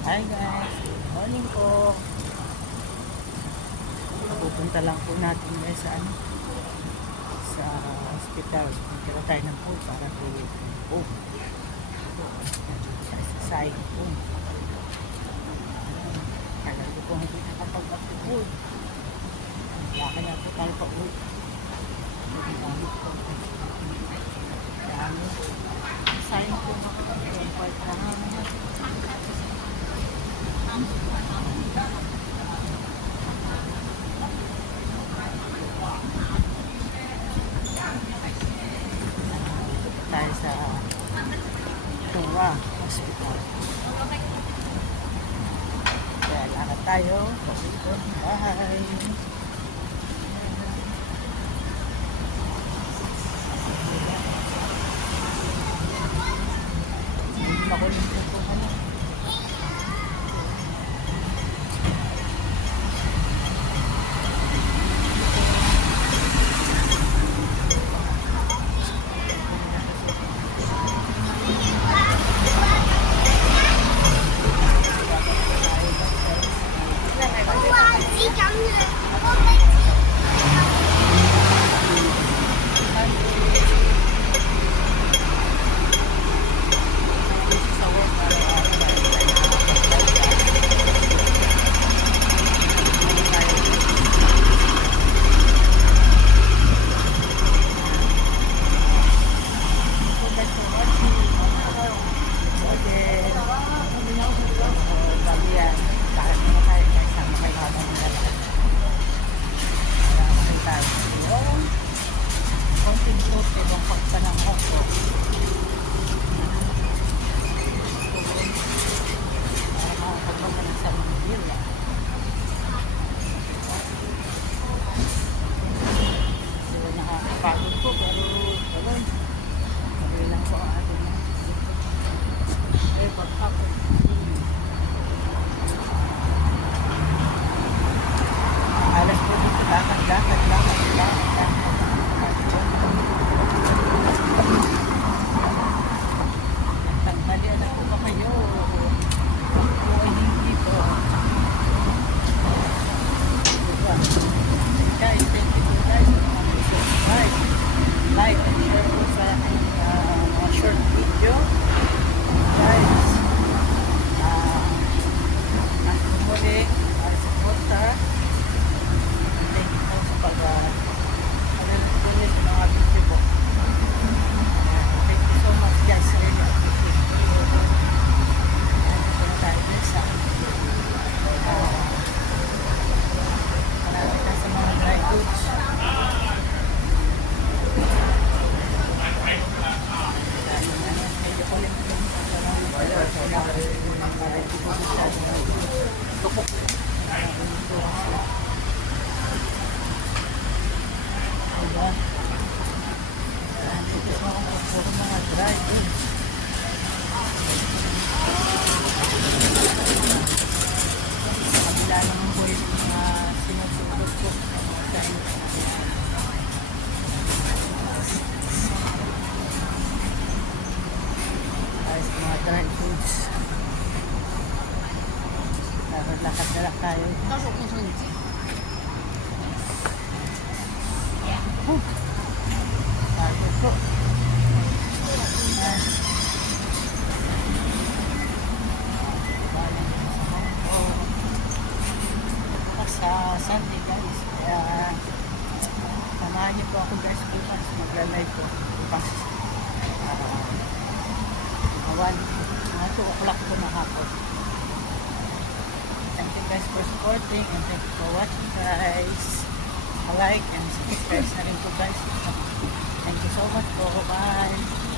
Hi guys, morning po. Pupunta lang po natin guys sa ano, sa hospital. Magkala tayo ng food para po po. Sa sasay po. Kala ko po hindi nakapag-upload food. Laka na po tayo pa uwi. Hindi kami po. Dami. Sayang po nakapag-upload. Parang Tura Hospital. Kaya lakad tayo. Pasikot. Bye! Makulit po po ano. por favor. Thank you. Pero lakad na lang tayo. Ayan. Balang sa sa Sunday guys. Kaya samahan niyo po ako guys bukas. Magla-live po. Bukas. Uh, awan. Mga 2 o'clock po na hapon. Guys for supporting and thank you for watching guys. like and subscribe na rin po guys. Thank you so much po. Bye!